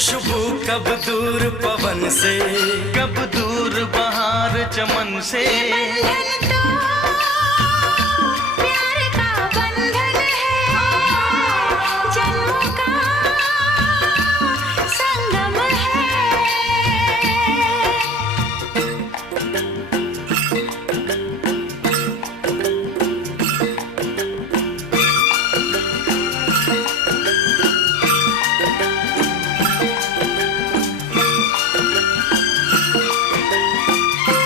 खुशबू कब दूर पवन से, कब दूर बहार चमन से।